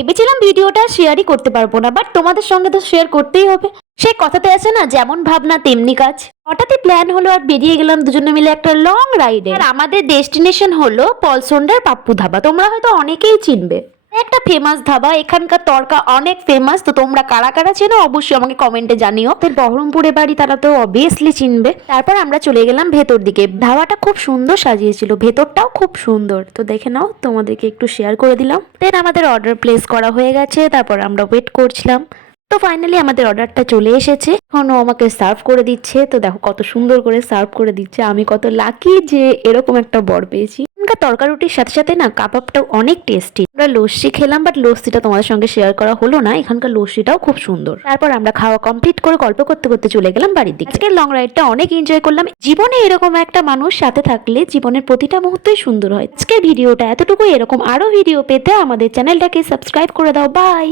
ভেবেছিলাম ভিডিওটা শেয়ারই করতে পারবো না, বাট তোমাদের সঙ্গে তো শেয়ার করতেই হবে। সেই কথাতে আছে না, যেমন ভাবনা তেমনি কাজ। হঠাৎই প্ল্যান হলো আর বেরিয়ে গেলাম দুজনে মিলে একটা লং রাইডে। আর আমাদের ডেস্টিনেশন হলো পলসন্ডার পাপ্পু ধাবা। তোমরা হয়তো অনেকেই চিনবে, একটা ফেমাস ধাবা। এখানকার তড়কা অনেক ফেমাস। তো তোমরা কারা কারা চেনো অবশ্যই আমাকে কমেন্টে জানিও। তোর বহরমপুরে বাড়ি তারা তো অবভিয়াসলি চিনবে। তারপর আমরা চলে গেলাম ভেতর দিকে। ধাবাটা খুব সুন্দর সাজিয়েছিল, ভেতরটাও খুব সুন্দর। তো দেখে নাও, তোমাদেরকে একটু শেয়ার করে দিলাম। দেন আমাদের অর্ডার প্লেস করা হয়ে গেছে, তারপর আমরা ওয়েট করছিলাম। তো ফাইনালি আমাদের অর্ডারটা চলে এসেছে। এখন ও আমাকে সার্ভ করে দিচ্ছে। তো দেখো কত সুন্দর করে সার্ভ করে দিচ্ছে। আমি কত লাকি যে এরকম একটা বর পেয়েছি। এখানকার তরকা রুটির সাথে সাথে না কাবাবটাও অনেক টেস্টি। আমরা লস্যি খেলাম, বাট লস্যিটা তোমাদের সঙ্গে শেয়ার করা হলো না। এখানকার লস্যিটাও খুব সুন্দর। তারপর আমরা খাওয়া কমপ্লিট করে গল্প করতে করতে চলে গেলাম বাড়ির দিকে। আজকের লং রাইডটা অনেক এনজয় করলাম। জীবনে এরকম একটা মানুষ সাথে থাকলে জীবনের প্রতিটা মুহূর্তই সুন্দর হয়। আজকের ভিডিওটা এতটুকুই। এরকম আরো ভিডিও পেতে আমাদের চ্যানেলটাকে সাবস্ক্রাইব করে দাও। বাই।